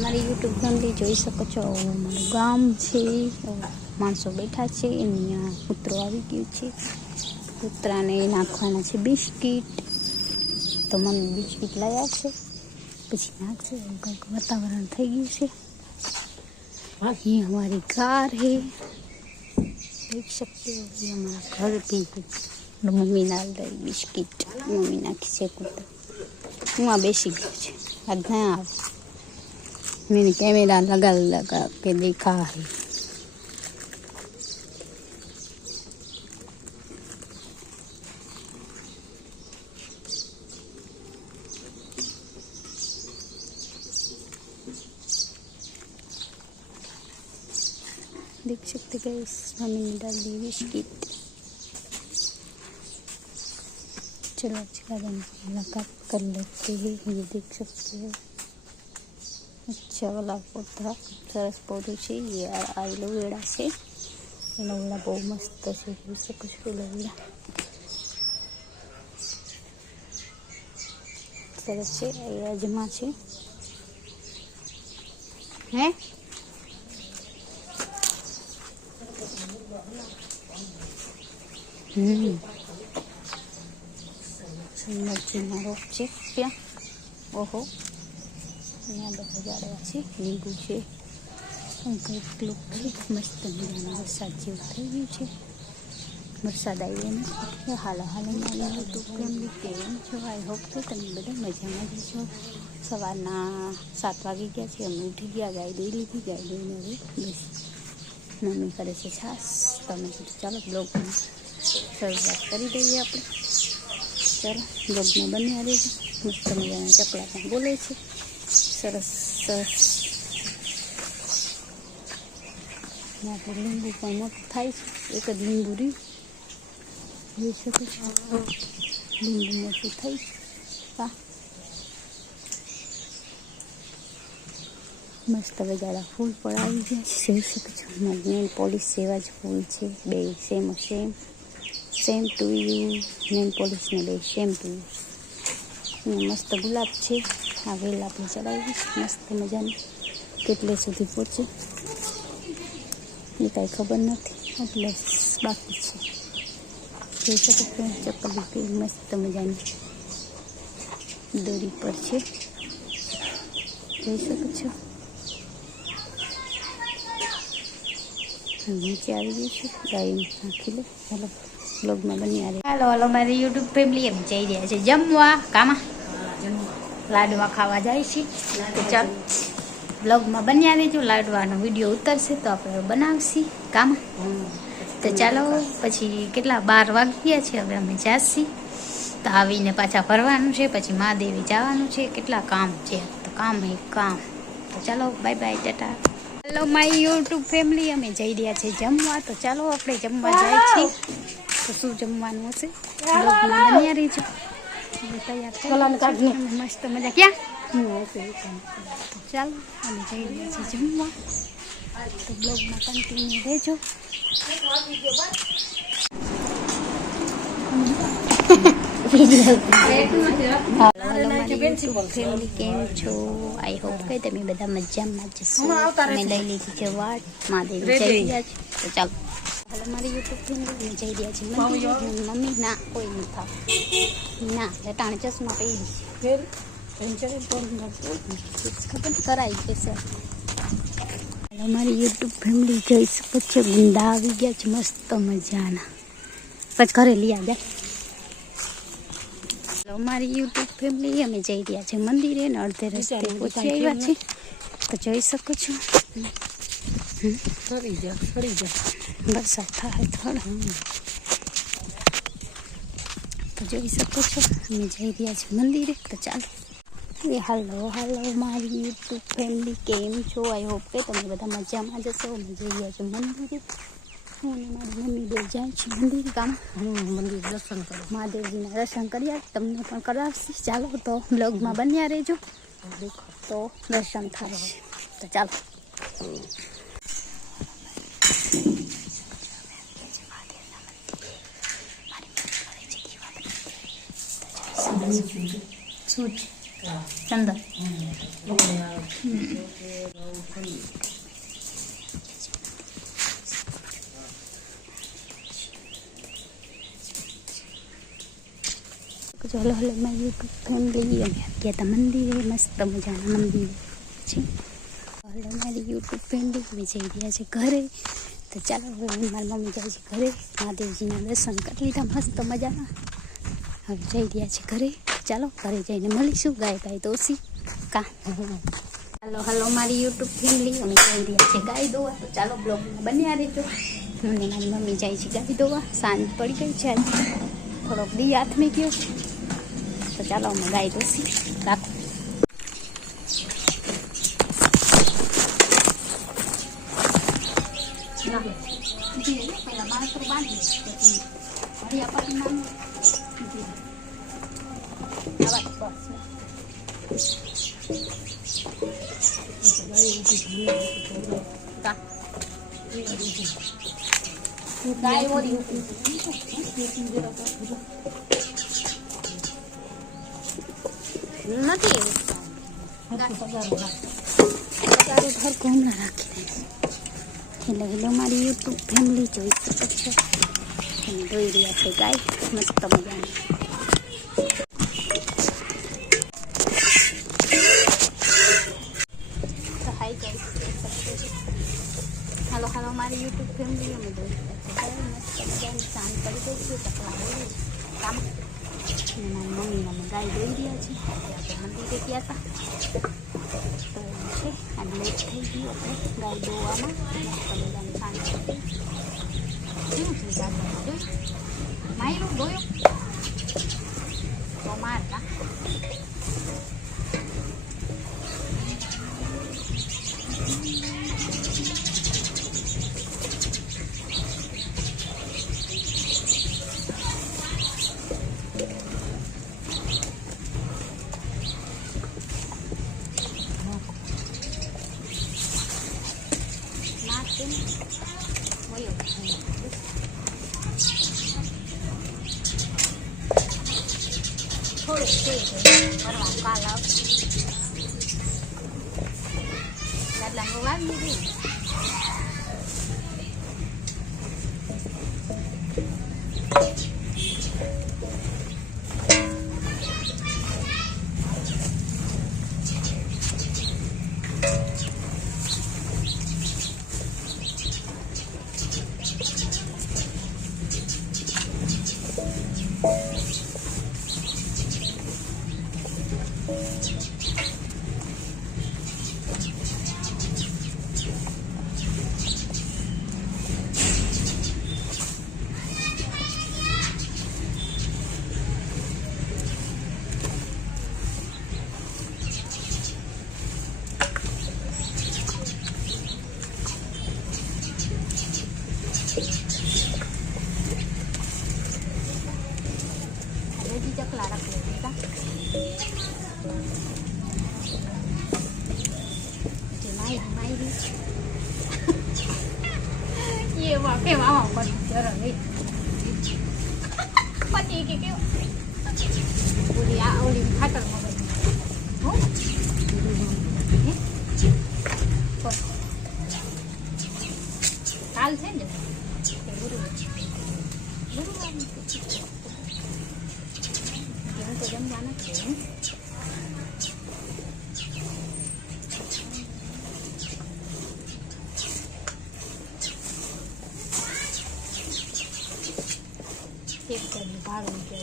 અમારી YouTube family જોઈ શકો છો, અમારું ગામ છે, માણસો બેઠા છે, અહીંયા કૂતરો આવી ગયું છે, કૂતરાને નાખવાના છે બિસ્કિટ, તો મમ્મી બિસ્કિટ લાવ્યા છે, પછી નાખશે એવું કંઈક વાતાવરણ થઈ ગયું છે। ये हमारी कार है, देख सकते हो, ये हमारा घर भी है। मम्मी नाल रही बिस्किट, मम्मी नाखी से कूतर हूँ आ बेसी गई है, आज ना आवे, मैंने कैमरा लगा के देखा है। देख सकते गाइस, मम्मी ने डाल दी बिस्किट। चलो अच्छा मुलाकात कर लेते हैं। ये देख सकते हो, अच्छा वाला पौधा, सरस पौधों से ये एलोवेरा से, एलोवेरा बहुत मस्त से, जैसे कुछ एलोवेरा सरस से, अजमा से हैं मर्चीना रोप है क्या, ओहो यहाँ બધા ઝાડવા છે, લીંબુ છે, કંઈક લોક છે, મસ્ત મજાના વરસાદ જેવું થઈ ગયું છે, વરસાદ આવ્યો ને હાલો યુટ્યુબ ફેમિલી કેમ છો? આઈ હોપ કે તમે બધા મજામાં જ છો। સવારના 7 વાગી ગયા છે, અમે ઉઠી ગયા, ગાય દોઈ લીધી, ગાય દોઈને હવે બસ મમ્મી કરે છે છાશ, તમે કીધું ચાલો બ્લોગની શરૂઆત કરી દઈએ આપણે। ચાલો બ્લોગમાં બન્યા રહેજો, મસ્ત મજાના ચકલા પણ બોલે છે, સરસ સરસ, આપણે લીંબુ પણ મોટું થાય છે, એક જ લીંબુ રહ્યું, જોઈ શકો છો, લીંબુ મોટું થાય છે, હા મસ્ત બજારા ફૂલ પણ આવી ગયા છે, જોઈ શકો છો, નેલ પોલિશ જેવા જ ફૂલ છે, બે same to you, nail polish ને બે સેમ ટુ યુ, મસ્ત ગુલાબ છે, આ વેલ આપણે ચડાવી મસ્ત મજાની, કેટલે સુધી પહોંચે એ કાંઈ ખબર નથી, એટલે બાકી છે, જોઈ શકો છો, ચપ્પલ કેવી મસ્ત મજાની દોરી પર છે, જોઈ શકો છો, નીચે આવી ગયું છે, ગાય નાખી લે, ચાલો બ્લોગમાં બની આવે। હાલો મારી યુટ્યુબ ફેમિલી એમ જઈ રહ્યા છે જમવા, કામાં લાડવા ખાવા જાય છે, તો ચાલો બ્લોગમાં બન્યા રહેજો, લાડવાનો વિડીયો ઉતરશે તો આપણે બનાવશી કામ, તો ચાલો પછી કેટલા 12 વાગી ગયા છે, હવે અમે જાશી, તો આવીને પાછા ફરવાનું છે, પછી મહાદેવી જવાનું છે, કેટલા કામ છે, તો કામ હે કામ, તો ચાલો બાય બાય ટાટા। હેલો મારી યુટ્યુબ ફેમિલી, અમે જઈ રહ્યા છીએ જમવા, તો ચાલો આપણે જમવા જાય છીએ, તો શું જમવાનું હશે બ્લોગમાં બન્યા રહેજો, તૈયાર થઈ મસ્ત મજા ક્યાં, ચાલો અમે જઈ રહ્યા છીએ જમવા, તો બ્લોગમાં કન્ટિન્યુ રહેજો। ફેમિલી કેમ છો? આઈ હોપ કે તમે બધા મજામાં જશો। અમે લઈ લીધી છે વાટ, મહાદેવી જઈ રહ્યા છે, તો ચાલો હાલ મારી યુટ્યુબ ફેમિલી જઈ રહ્યા છે મમ્મી ના કોઈ નહીં થાવ ના લટાણ ચશ્મા પહેરી ખબર કરાઈ જશે। અમારી યુટ્યુબ ફેમિલી જોઈ શકો છો, ગુંદા આવી ગયા છે મસ્ત મજાના, પછી ઘરે લઈ આવ્યા। અમારી યુટ્યુબ ફેમિલી અમે જઈ રહ્યા છે મંદિરે ને અડધે રસ્તે પહોંચી આવ્યા છે, તો જોઈ શકો છો, વરસાદ થાય થોડો, તો જોઈ શકો છો અમે જઈ રહ્યા છીએ મંદિરે, તો ચાલો એ હાલો મારી યુટ્યુબ ફેમિલી કેમ છો? આઈ હોપ કે તમે બધા મજામાં જશો। અમે જઈ રહ્યા છીએ મંદિરે, હું ને મારી મમ્મી બે જાય છે મંદિર કામ, મંદિર દર્શન કરો, મહાદેવજીના દર્શન કર્યા, તમને પણ કરાવશે, ચાલો તો બ્લોગમાં બન્યા રહેજો, તો દર્શન થશે, તો ચાલો सूरज चंदन ચાલો હલો મારી યુટ્યુબ ફેમિલી, અમે ગયા હતા મંદિરે, મસ્ત મજાના મંદિર છે. હલો મારી યુટ્યુબ ફેમિલી, અમે જઈ રહ્યા છે ઘરે. તો ચાલો હવે મારી મમ્મી જાય છે ઘરે, મહાદેવજીના દર્શન કરી લીધા મસ્ત મજાના. હવે જઈ રહ્યા છે ઘરે. ચાલો ઘરે જઈને મળીશું. ગાય દોશી કા હલો મારી યુટ્યુબ ફેમિલી, અમે જઈ રહ્યા છે ગાય દોવા. તો ચાલો બ્લોગમાં બન્યા રહેજો. મને મારી મમ્મી જાય છે ગાય દોવા. સાંજ પડી ગઈ છે, થોડોક દી હાથમાં ગયો. તો ચાલો અમે ગાય દોશી રાખો. પહેલા માણસ બાંધી હરિયા પાછી નાનું નથી ઘર ઘૂમના રાખી દે. હેલો મારી યુટ્યુબ ફેમિલી, જોઈ શકો છો તમે જોઈ રહ્યા છે ગાય મસ્ત મજાની. તો હાઈ ગાઈસ, હાલો મારી યુટ્યુબ ફેમિલી, અમે જોઈ રહ્યા છે ગાય મસ્ત મજાની. સાંજ પડી ગઈ છે, ચકલા હોય કામ. મારી મમ્મી અમે ગાય જોઈ રહ્યા છીએ. આપણે મંદિરે ગયા હતા તો છે અને લેટ થઈ ગયું આપણે ગાય દોવામાં. મસ્ત મજાની સાંજ પડી કેવું છે ગાય જોઈ માયરું દોયો તો મારતા. થોડું કાલ આવશે એટલે હું વાગી ગઈ. ચકલા રાખી દીધા. ये वाके मामा पर जरा नहीं पति के क्यों पूरी ओली खातर में हो काल से ने गुरु तो जम जाना चाहिए. एक कभी बाहर निकल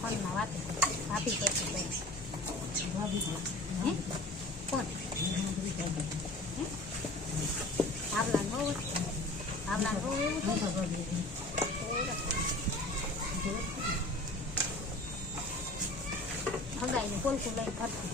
फोन में बात भाभी कैसे कौन आपला नो हगाई फूल को लई फरती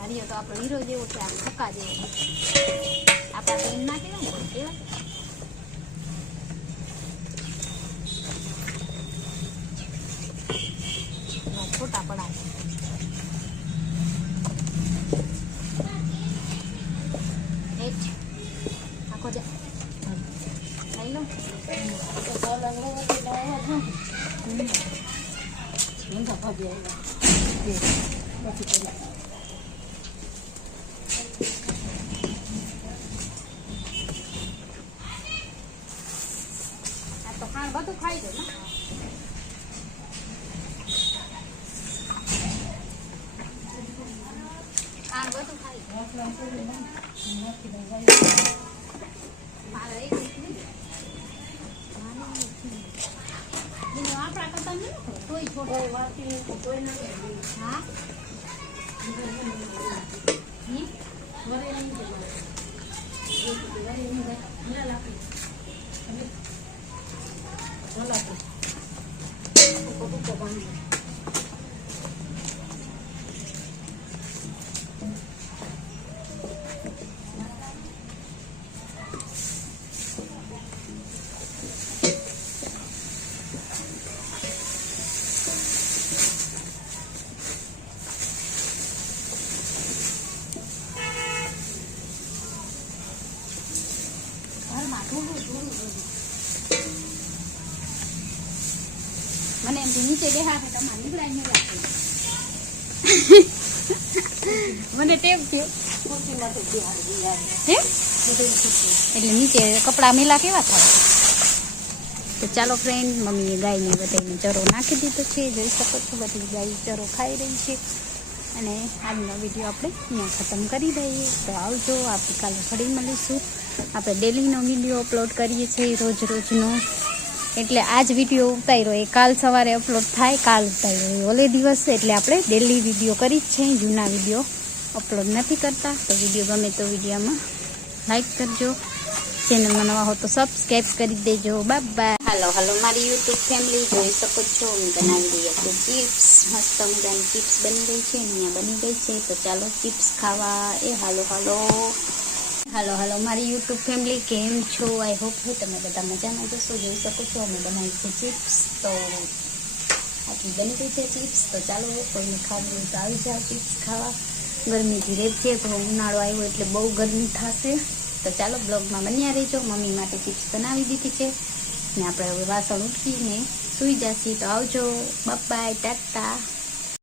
हरियो तो आप हीरो जेव है थका जेव आप ना के छोटा पड़ा નાખો જા ખાઈ લો આ તો ખાણ બધું ખાઈ દો ને ખાણ બધું ખાઈ દો મને એમ નીચે બેહા છે તમારે નીકળાય નહીં રાખી મને ટેવ થયો હે એટલે નીચે કપડા મેલા કેવા થાય તો ચાલો ફ્રેન્ડ મમ્મીએ ગાયને બધાને ચરો નાખી દીધો છે જોઈ શકો છો બધી ગાય ચરો ખાઈ રહી છે અને આજનો વિડીયો આપણે અહીંયા ખતમ કરી દઈએ તો આવજો આવતીકાલે ફરી મળીશું આપણે ડેલીનો વિડીયો અપલોડ કરીએ છીએ રોજનો એટલે આજ વિડીયો ઉતાર્યો એ કાલ સવારે અપલોડ થાય કાલ ઉતાર્યો એ ઓલે દિવસ એટલે આપણે ડેલી વિડીયો કરી જ છે જૂના વિડીયો અપલોડ નથી કરતા તો વિડીયો ગમે તો વિડીયોમાં લાઈક કરજો ચેનલમાં નવા હો તો સબસ્ક્રાઈબ કરી દેજો બાય હાલો મારી યુટ્યુબ ફેમિલી જોઈ શકો છો હું બનાવી રહી છું ચિપ્સ મસ્ત મજાની ચિપ્સ બની રહી છે અહીંયા બની ગઈ છે તો ચાલો ચિપ્સ ખાવા એ હાલો મારી યુટ્યુબ ફેમિલી કેમ છો આઈ હોપ કે તમે બધા મજામાં જશો જોઈ શકો છો અમે બનાવી છે ચિપ્સ તો આટલી બની ગઈ છે ચિપ્સ તો ચાલો કોઈને ખાવું હોય તો આવી જાઓ ચિપ્સ ખાવા ગરમી ધીરે છે તો ઉનાળો આવ્યો એટલે બહુ ગરમી થશે તો ચાલો બ્લોગમાં બન્યા રહેજો મમ્મી માટે ચિપ્સ બનાવી દીધી છે ને આપણે હવે વાસણ ઉઠીને સૂઈ જશી તો આવજો બાય ટાટા